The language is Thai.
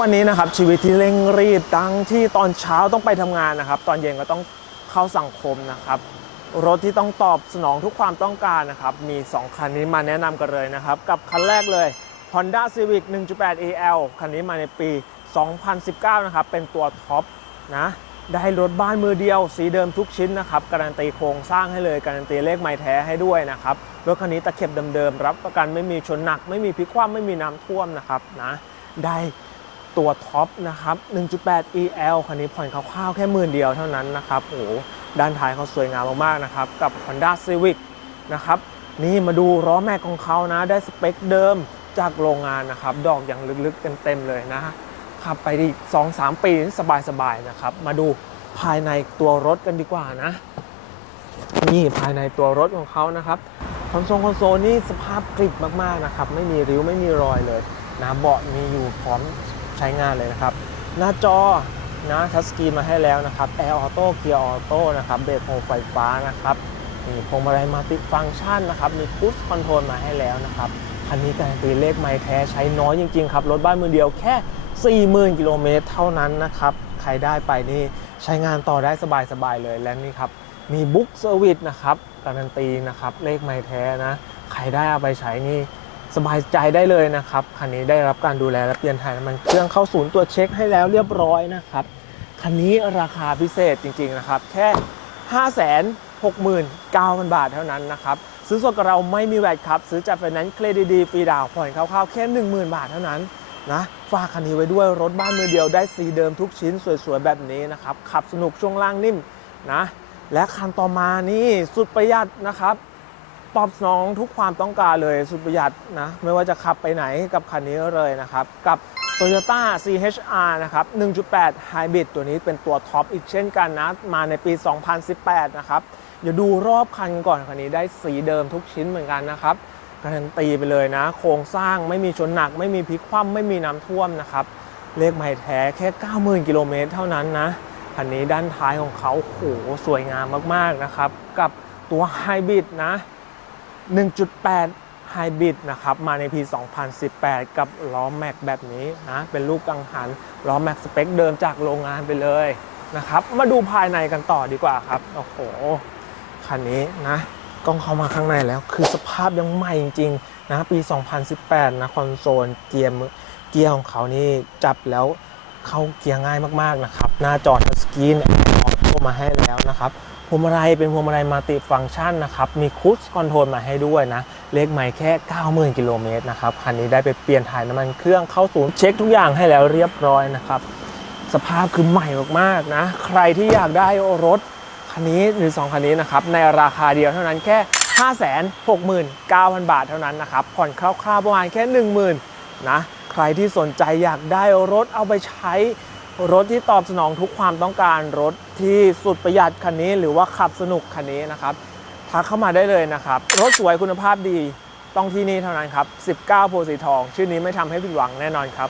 วันนี้นะครับชีวิตที่เร่งรีบทั้งที่ตอนเช้าต้องไปทำงานนะครับ ตอนเย็นก็ต้องเข้าสังคมนะครับ รถที่ต้องตอบสนองทุกความต้องการนะครับ มี 2 คันนี้มาแนะนำกันเลยนะครับ กับคันแรกเลย Honda Civic 1.8 AL คันนี้มาในปี 2019 นะครับ เป็นตัวท็อปนะได้รถบ้านมือเดียวสีเดิมทุกชิ้นนะครับ การันตีโครงสร้างให้เลย การันตีเลขไม้แท้ให้ด้วยนะครับ รถคันนี้ตะเข็บเดิมๆรับประกันไม่มีชนหนัก ไม่มีพลิกคว่ำไม่มีน้ำท่วมนะครับนะได้ ตัวท็อปนะครับ 1.8 EL คันนี้ผ่อนคร่าวๆแค่หมื่นเดียวเท่านั้นนะครับโอ้โหด้านท้ายเขาสวยงามมากๆนะครับ กับ Honda Civic นะครับ นี่มาดูล้อแม็กของเขานะ ได้สเปคเดิมจากโรงงานนะครับ ดอกอย่างลึกๆเต็มๆเลยนะขับไปอีก 2-3 ปีนี่สบายๆนะครับ มาดูภายในตัวรถกันดีกว่านะ นี่ภายในตัวรถของเขานะครับคอนโซลคอนโซลนี่สภาพกริบมากๆนะครับ ไม่มีริ้วไม่มีรอยเลยนะเบาะมีอยู่พร้อม ใช้งานเลยนะครับ หน้าจอนะทัชสกรีนมาให้แล้วนะครับแอร์ออโต้เกียร์ออโต้นะครับเบรกโฮไฟฟ้านะครับมีพวงมาลัยมัลติฟังก์ชันนะครับมีพุชคอนโทรลมาให้แล้วนะครับคันนี้การันตีเลขไม้แท้ใช้น้อยจริงๆครับรถบ้านมือเดียวแค่ 40,000กิโลเมตรเท่านั้นนะครับใครได้ไปนี่ใช้งานต่อได้สบายๆเลยและนี่ครับมีบุ๊กเซอร์วิสนะครับการันตีนะครับเลขไม้แท้นะใครได้เอาไปใช้นี่ สบายใจได้เลยนะครับ คันนี้ได้รับการดูแลและเปลี่ยนถ่ายน้ำมันเครื่องเข้าศูนย์ตรวจเช็คให้แล้วเรียบร้อยนะครับ คันนี้ราคาพิเศษจริงๆนะครับ แค่ 569,000 บาทเท่านั้นนะครับ ซื้อสดกับเราไม่มีแวดครับ ซื้อจากไฟแนนซ์เครดิตดีฟรีดาวน์ผ่อนคร่าวๆแค่ 10,000 บาทเท่านั้นนะฝากคันนี้ไว้ด้วยรถบ้านมือเดียวได้สีเดิมทุกชิ้นสวยๆแบบนี้นะครับขับสนุกช่วงล่างนิ่มนะและคันต่อมานี่สุดประหยัดนะครับ ตอบสนองทุกความต้องการเลยสุดประหยัดนะ ไม่ว่าจะขับไปไหนกับคันนี้เลยนะครับ กับ Toyota CHR นะครับ 1.8 Hybrid ตัวนี้เป็นตัวท็อปอีกเช่นกันนะ มาในปี 2018 นะครับเดี๋ยวดูรอบคันก่อนคันนี้ได้สีเดิมทุกชิ้นเหมือนกันนะครับการันตีไปเลยนะ โครงสร้างไม่มีชนหนัก ไม่มีพลิกคว่ำไม่มีน้ำท่วมนะครับ เลขใหม่แท้แค่ 90,000 กิโลเมตรเท่านั้นนะคันนี้ด้านท้ายของเขาโหสวยงามมากๆนะครับ กับตัวไฮบริดนะ 1.8ไฮบริดนะครับ มาในปี 2018 กับล้อแม็กแบบนี้นะ เป็นรูปกังหันล้อแม็กสเปคเดิมจากโรงงานไปเลยนะครับ มาดูภายในกันต่อดีกว่าครับ โอ้โห คันนี้นะกล้องเข้ามาข้างในแล้ว คือสภาพยังใหม่จริงๆนะปี 2018 นะคอนโซลเกียร์เกียร์ของเขานี่จับแล้วเข้าเกียร์ง่ายมากๆนะครับ หน้าจอทัชสกรีนออโต้มาให้แล้วนะครับ พวงมาลัยเป็นพวงมาลัยมัลติฟังก์ชันนะครับ มีคู e คอนโทรลมาให้ด้วยนะ เลขใหม่แค่ 90,000 กิโลเมตรนะครับ คันนี้ได้ไปเปลี่ยนถ่ายน้ำมันเครื่องเข้าศูนย์เช็คทุกอย่างให้แล้วเรียบร้อยนะครับ สภาพคือใหม่มากๆนะ ใครที่อยากได้รถคันนี้หรือ 2 คันนี้นะครับ ในราคาเดียวเท่านั้นแค่ 569,000 บาทเท่านั้นนะครับ ผ่อนคร่าวๆประมาณแค่ 10,000นะ ใครที่สนใจอยากได้รถเอาไปใช้ รถที่ตอบสนองทุกความต้องการรถที่สุดประหยัดคันนี้ หรือว่าขับสนุกคันนี้นะครับทักเข้ามาได้เลยนะครับ รถสวยคุณภาพดีต้องที่นี่เท่านั้นครับ 19 โพสีทอง ชื่อนี้ไม่ทำให้ผิดหวังแน่นอนครับ